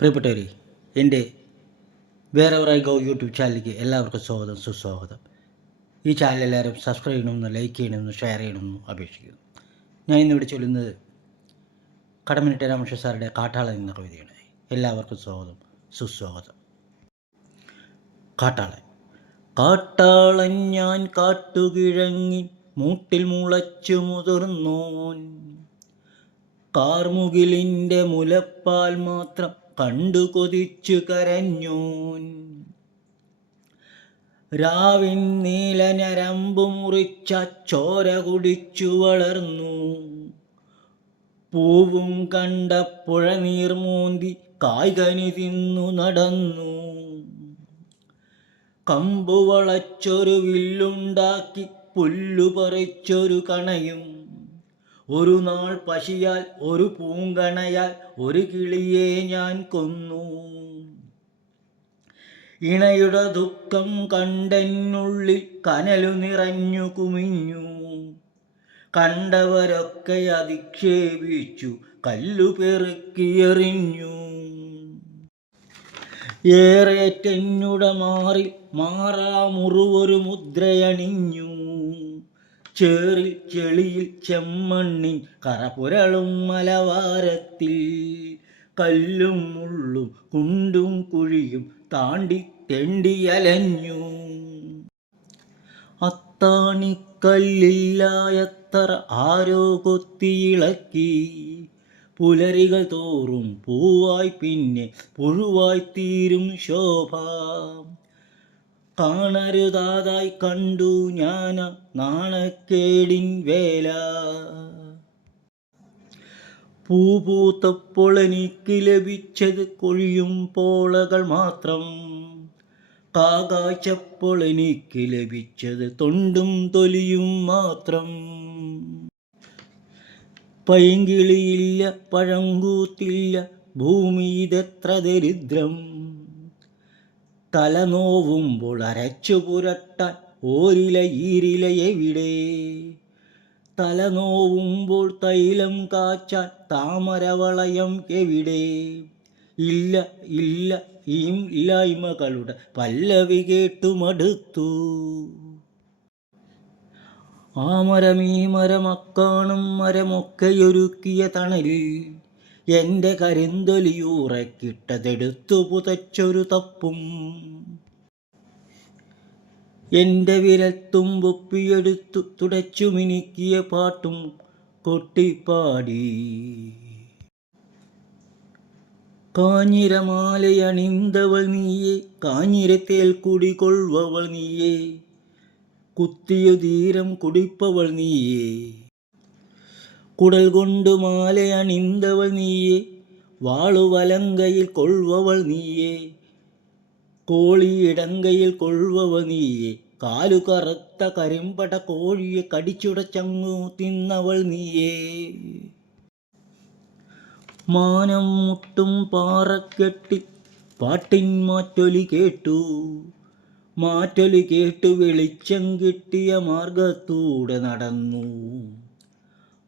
പ്രിയപ്പെട്ടവരെ എന്റെ വേറെ ഐ ഗോ യൂട്യൂബ് ചാനലിലേക്ക് എല്ലാവർക്കും സ്വാഗതം സുസ്വാഗതം. ഈ ചാനൽ എല്ലാവരും സബ്സ്ക്രൈബ് ചെയ്യണമെന്ന് ലൈക്ക് ചെയ്യണമെന്ന് ഷെയർ ചെയ്യണമെന്ന് അപേക്ഷിക്കുന്നു. ഞാൻ ഇന്നിവിടെ ചൊല്ലുന്നത് കടമനിട്ട രാമകൃഷ്ണ സാറുടെ കാട്ടാളൻ എന്ന കവിതയാണ്. എല്ലാവർക്കും സ്വാഗതം സുസ്വാഗതം. കാട്ടാളൻ. കാട്ടാളൻ ഞാൻ കാട്ടുകിഴങ്ങി മൂട്ടിൽ മുളച്ചു മുതിർന്നോൻ. കാർമുകിലിന്റെ മുലപ്പാൽ മാത്രം കണ്ടു കൊതിച്ചു കരഞ്ഞൂൻ രാവിൻ നീല ഞരമ്പു മുറിച്ച ചോര കുടിച്ചു വളർന്നു. പൂവും കണ്ട പുഴ നീർമൂന്തി കായ്കനി തിന്നു നടന്നു. കമ്പു വളച്ചൊരു വില്ലുണ്ടാക്കി പുല്ലു പറിച്ചൊരു കണയും. ഒരു നാൾ പശിയാൽ ഒരു പൂങ്കണയാൽ ഒരു കിളിയെ ഞാൻ കൊന്നു. ഇണയുടെ ദുഃഖം കണ്ടെന്നുള്ളിൽ കനലു നിറഞ്ഞു കുമിഞ്ഞു. കണ്ടവരൊക്കെ അധിക്ഷേപിച്ചു കല്ലു പെറുക്കിയെറിഞ്ഞു ഏറെ തെന്നുട മാറി മാറാമുറുവൊരു മുദ്രയണിഞ്ഞു. ചേറിൽ ചെളിയിൽ ചെമ്മണ്ണിൻ കറപുരളും മലവാരത്തിൽ. കല്ലും മുള്ളും കുണ്ടും കുഴിയും താണ്ടി തെണ്ടിയലഞ്ഞു. അത്താണിക്കല്ലില്ലായത്ര ആരോ കൊത്തിയിളക്കി പുലരികൾ തോറും പൂവായി പിന്നെ പുഴുവായി തീരും ശോഭ. കാണരുതാതായി കണ്ടു ഞാൻ നാണക്കേടിൻ വേല. പൂപൂത്തപ്പോൾ എനിക്ക് ലഭിച്ചത് കൊഴിയും പോളകൾ മാത്രം. കാകാച്ചപ്പോൾ എനിക്ക് ലഭിച്ചത് തൊണ്ടും തൊലിയും മാത്രം. പൈങ്കിളിയില്ല പഴങ്കൂത്തില്ല ഭൂമി ഇതെത്ര ദരിദ്രം. തലനോവുമ്പോൾ അരച്ചു പുരട്ടാൻ ഓരില ഈരില എവിടെ തലനോവുമ്പോൾ തൈലം കാച്ചാൻ താമരവളയം എവിടെ? ഇല്ല ഇല്ല ഈ ഇല്ലായ്മകളുടെ പല്ലവി കേട്ടു മടുത്തു. ആ മരം ഈ മരം അക്കാണും മരമൊക്കെയൊരുക്കിയ തണലിൽ എന്റെ കരിന്തൊലിയൂറക്കിട്ടതെടുത്തു പുതച്ചൊരു തപ്പും. എന്റെ വിരൽത്തുമ്പൊപ്പിയെടുത്തു തുടച്ചു മിനുക്കിയ പാട്ടും കൊട്ടിപ്പാടി. കാഞ്ഞിരമാലയണിന്തവൾ നീയെ കാഞ്ഞിരത്തേൽ കുടികൊള്ളുവൾ നീയെ കുത്തിയ ധീരം കുടിപ്പവൾ നീയേ. കുടൽ കൊണ്ട് മാലയണിന്തവൾ നീയെ വാളുവലങ്കയിൽ കൊള്ളവൾ നീയേ കോഴി ഇടങ്കയിൽ കൊള്ളുവൾ നീയെ കാലു കറുത്ത കരിമ്പട കോഴിയെ കടിച്ചുടച്ചങ്ങു തിന്നവൾ നീയേ. മാനം മുട്ടും പാറക്കെട്ടി പാട്ടിൻ മാറ്റൊലി കേട്ടു മാറ്റൊലി കേട്ടു വെളിച്ചം കിട്ടിയ മാർഗത്തൂടെ നടന്നു.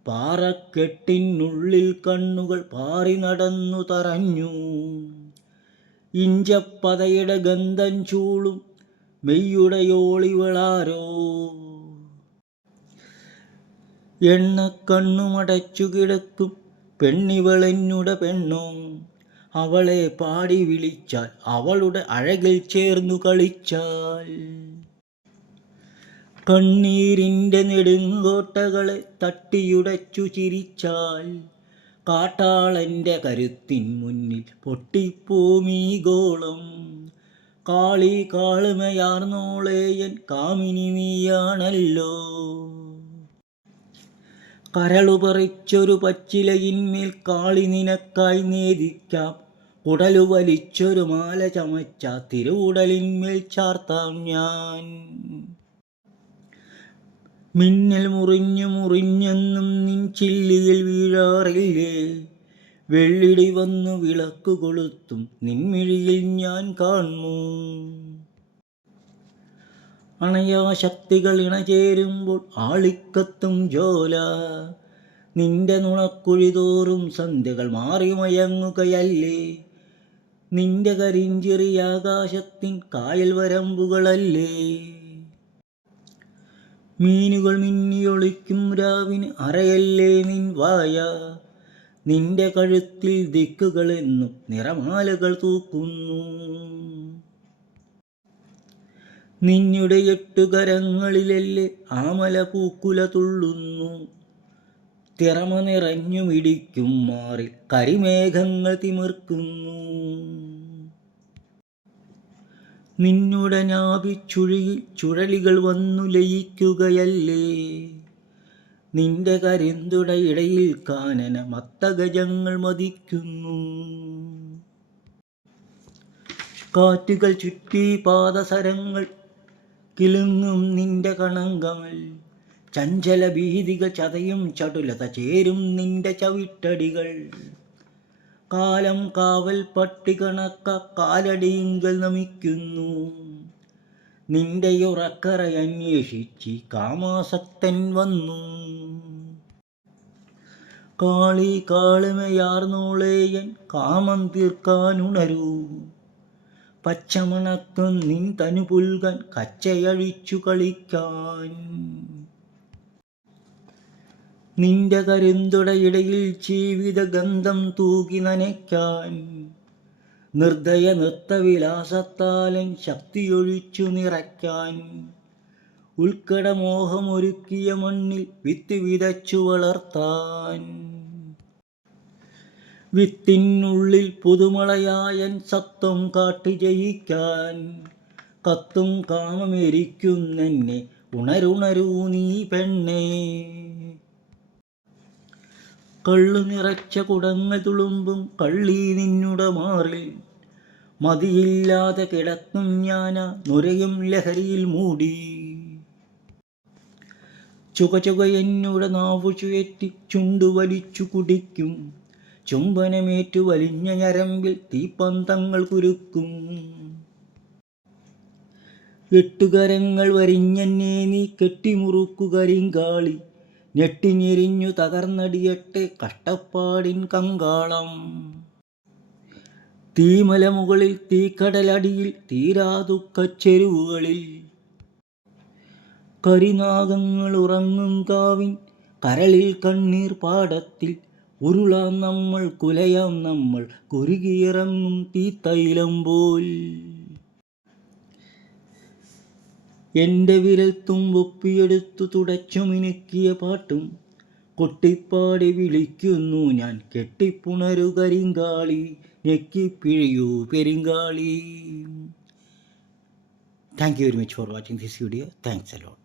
പാറക്കെട്ടിനുള്ളിൽ കണ്ണുകൾ പാറി നടന്നു തറഞ്ഞു. ഇഞ്ചപ്പതയുടെ ഗന്ധം ചൂളും മെയ്യുടയോളിവളാരോ എണ്ണ കണ്ണുമടച്ചു കിടക്കും പെണ്ണിവളെന്നുടെ പെണ്ണോ. അവളെ പാടി വിളിച്ചാൽ അവളുടെ അഴകിൽ ചേർന്നു കളിച്ചാൽ. കണ്ണീരിന്റെ നെടുങ്കോട്ടകളെ തട്ടിയുടച്ചു ചിരിച്ചാൽ കാട്ടാളന്റെ കരുത്തിൻ മുന്നിൽ പൊട്ടിപ്പോമീ ഗോളം കാളി കാളുമയാർന്നോളേയൻ കാമിനി നീയാണല്ലോ. കരളുപറിച്ചൊരു പച്ചിലയിന്മേൽ കാളി നിനക്കായി നേദിക്കാം. ഉടലു വലിച്ചൊരു മാല ചമച്ച തിരുവുടലിന്മേൽ ചാർത്താം ഞാൻ. മിന്നൽ മുറിഞ്ഞു മുറിഞ്ഞെന്നും നിൻ ചില്ലിയിൽ വീഴാറില്ലേ? വെള്ളിടി വന്നു വിളക്ക് കൊളുത്തും നിൻമിഴിയിൽ ഞാൻ കാണുന്നു. അണയാ ശക്തികൾ ഇണചേരുമ്പോൾ ആളിക്കത്തും ജോല നിന്റെ നുണക്കുഴി തോറും സന്ധ്യകൾ മാറി മയങ്ങുകയല്ലേ? നിന്റെ കരിഞ്ചിറി ആകാശത്തിൻ കായൽ വരമ്പുകളല്ലേ? മീനുകൾ മിന്നിയൊളിക്കും രാവിന് അറയല്ലേ നിൻ വായ. നിന്റെ കഴുത്തിൽ ദിക്കുകളെന്നും നിറമാലകൾ തൂക്കുന്നു. നിന്നുടെ എട്ടു കരങ്ങളിലല്ലേ ആമല പൂക്കുല തുള്ളുന്നു. തിറമ നിറഞ്ഞു മിടിക്കും മാറി കരിമേഘങ്ങൾ തിമിർക്കുന്നു. നിന്നുടെ ഞാപിച്ചുഴിയിൽ ചുഴലികൾ വന്നു ലയിക്കുകയല്ലേ? നിന്റെ കരിന്തുട ഇടയിൽ കാനന മത്തഗജങ്ങൾ മതിക്കുന്നു. കാറ്റുകൾ ചുറ്റി പാദസരങ്ങൾ കിളുങ്ങും നിന്റെ കണങ്കങ്ങൾ. ചഞ്ചല ഭീതികൾ ചതയും ചടുലത ചേരും നിന്റെ ചവിട്ടടികൾ. കാലം കാവൽ പട്ടി കണക്ക കാലടിയിങ്കൽ നമിക്കുന്നു. നിന്റെ ഉറക്കറ അന്വേഷിച്ച് കാമാസക്തൻ വന്നു. കാളി കാളുമയാർന്നോളേയൻ കാമം തീർക്കാനുണരൂ. പച്ചമണക്കും നിൻ തനു പുൽകൻ കച്ചയഴിച്ചു കളിക്കാൻ. നിന്റെ കരുന്തുടയിടയിൽ ജീവിത ഗന്ധം തൂകി നനയ്ക്കാൻ. നിർദ്ദയ നൃത്തവിലാസത്താലൻ ശക്തിയൊഴിച്ചു നിറയ്ക്കാൻ. ഉൾക്കടമോഹമൊരുക്കിയ മണ്ണിൽ വിത്ത് വിതച്ചു വളർത്താൻ. വിത്തിനുള്ളിൽ പുതുമളയായൻ സത്വം കാട്ടി ജയിക്കാൻ. കത്തും കാമമെരിക്കുന്നെന്നെ ഉണരുണരൂ നീ പെണ്ണേ. കള്ളു നിറച്ച കുടങ്ങ തുളുമ്പും കള്ളി നിന്നുട മാറിൽ മതിയില്ലാതെ കിടക്കും ഞാന നുരയും ലഹരിയിൽ മൂടി. ചുക ചുക എന്നുട നാവു ചുയറ്റി ചുണ്ടു വലിച്ചു കുടിക്കും. ചുംബനമേറ്റു വലിഞ്ഞ ഞരമ്പിൽ തീപ്പന്തങ്ങൾ കുരുക്കും. എട്ടുകരങ്ങൾ വരിഞ്ഞെന്നെ നീ കെട്ടിമുറുക്കു കരിങ്കാളി. ഞെട്ടിഞ്ഞെരിഞ്ഞു തകർന്നടിയട്ടെ കഷ്ടപ്പാടിൻ കങ്കാളം. തീമല മുകളിൽ തീക്കടലടിയിൽ തീരാതുക്കച്ചെരുവുകളിൽ കരിനാഗങ്ങൾ ഉറങ്ങും കാവിൻ കരളിൽ കണ്ണീർ പാടത്തിൽ. ഉരുളാം നമ്മൾ കുലയാം നമ്മൾ കുരുകിയിറങ്ങും തീത്തൈലം പോൽ. എന്റെ വിരൽ തുമ്പൊപ്പിയെടുത്തു തുടച്ചു മിനുക്കിയ പാട്ടും കൊട്ടിപ്പാടി വിളിക്കുന്നു ഞാൻ കെട്ടിപ്പുണരു കരിങ്കാളി ഞെക്കിപ്പിഴിയൂ പെരിങ്കാളി. Thank you very much for watching this video thanks a lot